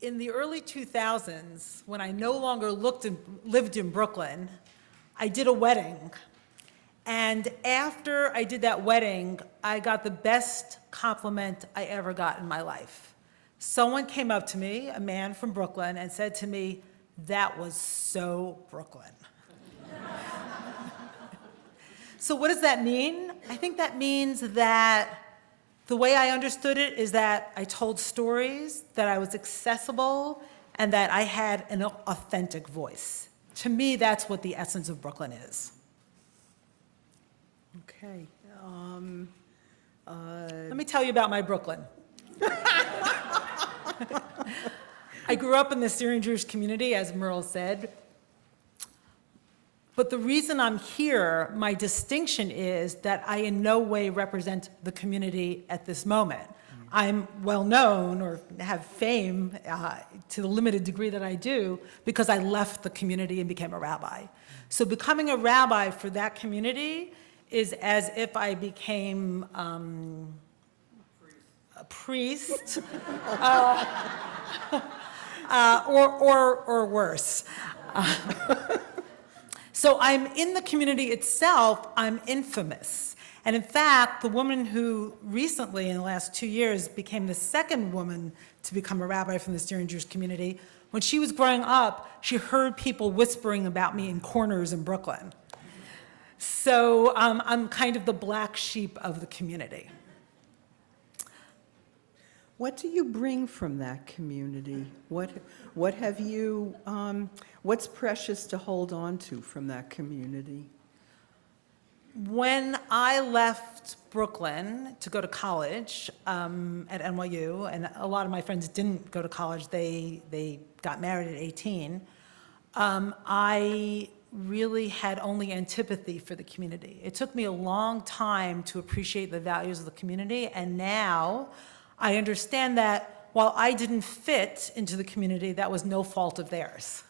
In the early 2000s, when I no longer lived in Brooklyn, I did a wedding. And after I did that wedding, I got the best compliment I ever got in my life. Someone came up to me, a man from Brooklyn, and said to me, "That was so Brooklyn." So what does that mean? I think that means that the way I understood it is that I told stories, that I was accessible, and that I had an authentic voice. To me, that's what the essence of Brooklyn is. Okay. Let me tell you about my Brooklyn. I grew up in the Syrian Jewish community, as Merle said. But the reason I'm here, my distinction is that I in no way represent the community at this moment. I'm well known or have fame to the limited degree that I do because I left the community and became a rabbi. So becoming a rabbi for that community is as if I became a priest or worse. So I'm in the community itself, I'm infamous. And in fact, the woman who recently, in the last 2 years, became the second woman to become a rabbi from the Syrian Jewish community, when she was growing up, she heard people whispering about me in corners in Brooklyn. So I'm kind of the black sheep of the community. What do you bring from that community? What have you, what's precious to hold on to from that community? When I left Brooklyn to go to college at NYU, and a lot of my friends didn't go to college, they got married at 18, I really had only antipathy for the community. It took me a long time to appreciate the values of the community, and now I understand that while I didn't fit into the community, that was no fault of theirs.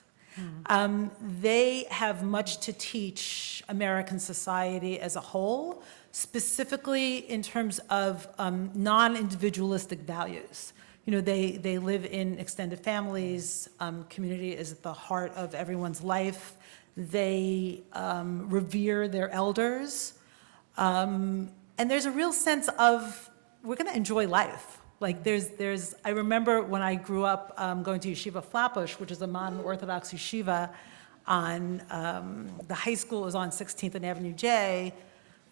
They have much to teach American society as a whole, specifically in terms of non-individualistic values. You know, they live in extended families, community is at the heart of everyone's life. They revere their elders. And there's a real sense of, we're gonna enjoy life. Like I remember when I grew up going to Yeshiva Flatbush, which is a modern Orthodox yeshiva on, the high school is on 16th and Avenue J.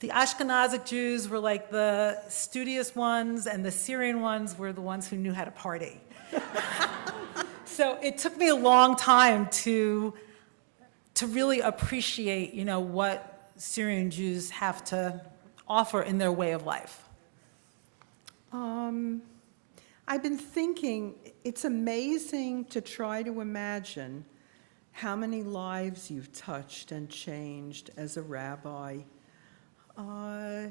The Ashkenazic Jews were like the studious ones, and the Syrian ones were the ones who knew how to party. So it took me a long time to really appreciate, you know, what Syrian Jews have to offer in their way of life. I've been thinking, it's amazing to try to imagine how many lives you've touched and changed as a rabbi. I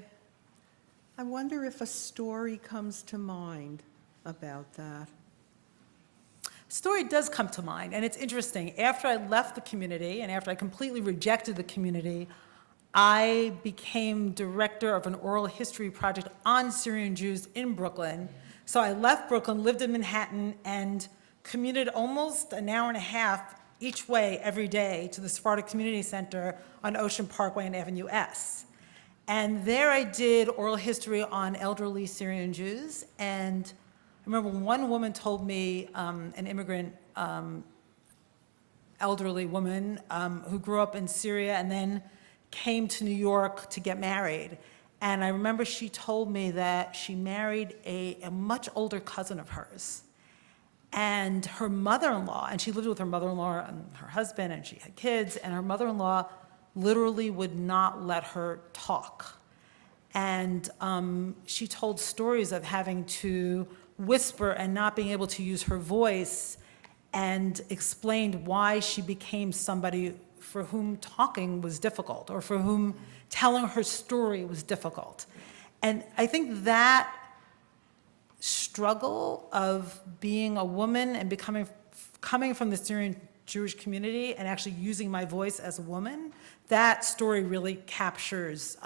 wonder if a story comes to mind about that. Story does come to mind, and it's interesting. After I left the community and after I completely rejected the community, I became director of an oral history project on Syrian Jews in Brooklyn. So I left Brooklyn, lived in Manhattan, and commuted almost an hour and a half each way every day to the Sephardic Community Center on Ocean Parkway and Avenue S. And there I did oral history on elderly Syrian Jews. And I remember one woman told me, an immigrant elderly woman who grew up in Syria and then came to New York to get married. And I remember she told me that she married a much older cousin of hers. And her mother-in-law, and she lived with her mother-in-law and her husband, and she had kids, and her mother-in-law literally would not let her talk. And she told stories of having to whisper and not being able to use her voice, and explained why she became somebody for whom talking was difficult, or for whom telling her story was difficult. And I think that struggle of being a woman and coming from the Syrian Jewish community and actually using my voice as a woman, that story really captures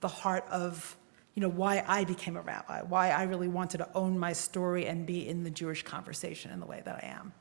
the heart of, why I became a rabbi, why I really wanted to own my story and be in the Jewish conversation in the way that I am.